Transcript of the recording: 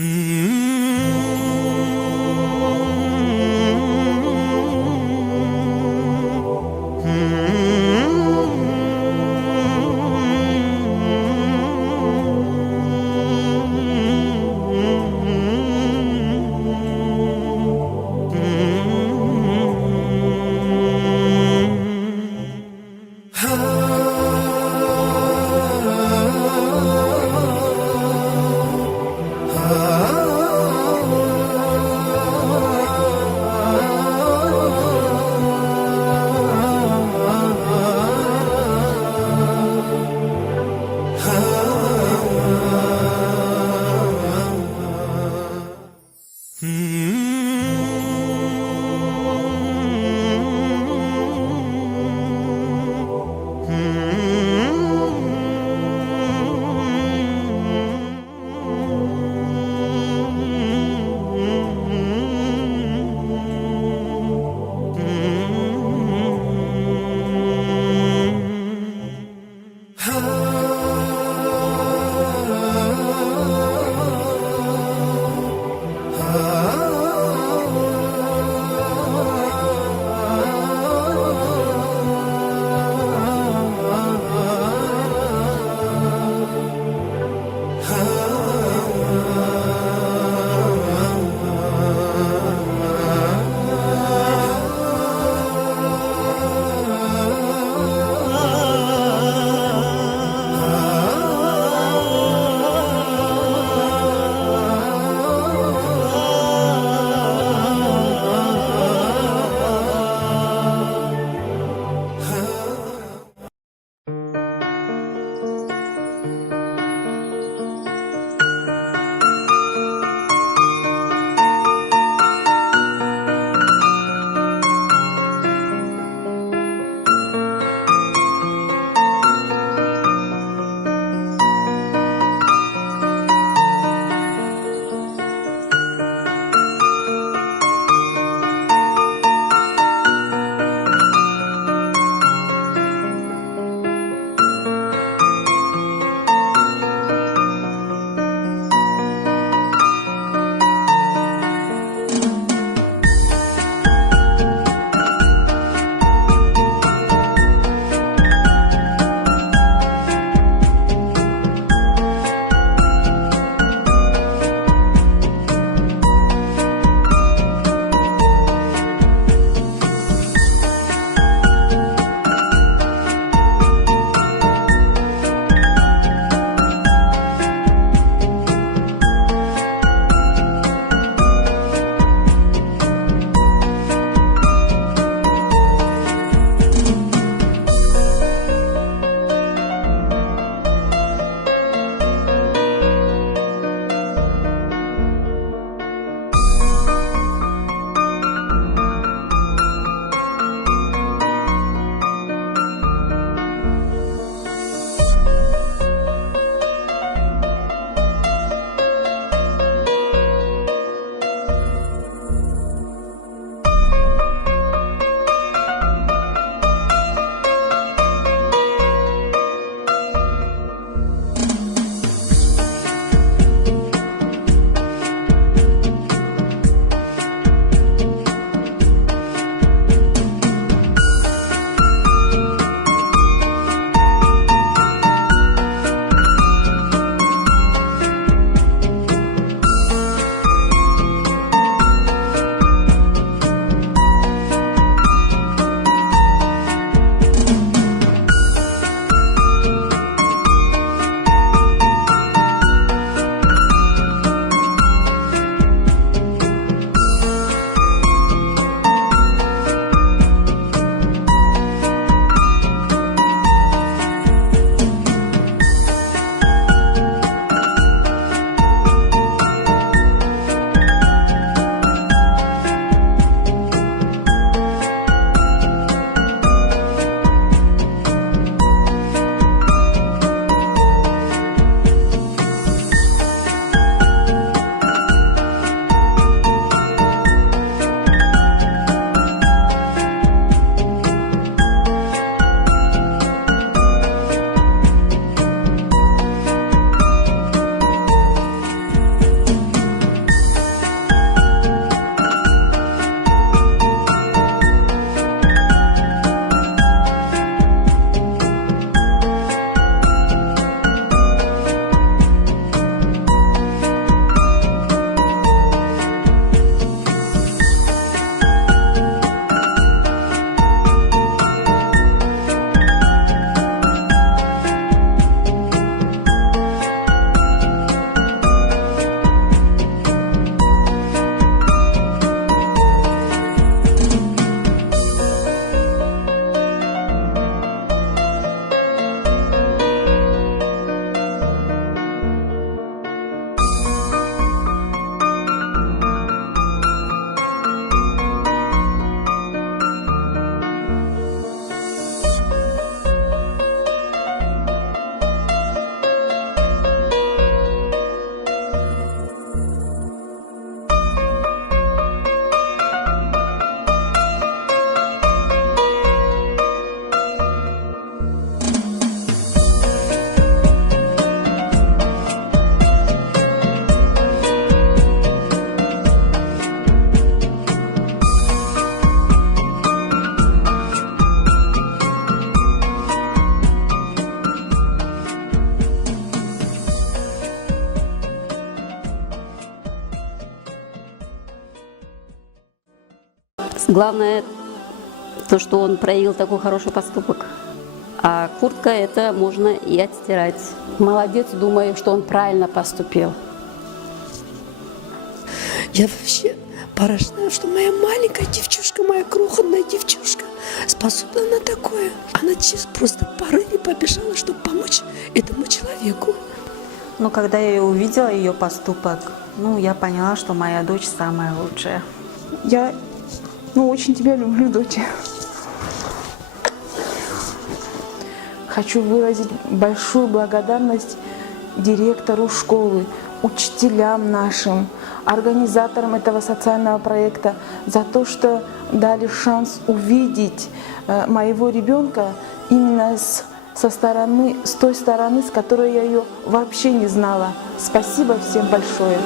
Ah Главное, то, что он проявил такой хороший поступок. А куртка это можно и отстирать. Молодец, думаю, что он правильно поступил. Я вообще поражена, что моя маленькая девчушка, моя крохотная девчушка способна на такое. Она просто в порыве побежала, чтобы помочь этому человеку. Но когда я увидела ее поступок, я поняла, что моя дочь самая лучшая. Я очень тебя люблю, доча. Хочу выразить большую благодарность директору школы, учителям нашим, организаторам этого социального проекта за то, что дали шанс увидеть моего ребенка именно с той стороны, с которой я ее вообще не знала. Спасибо всем большое.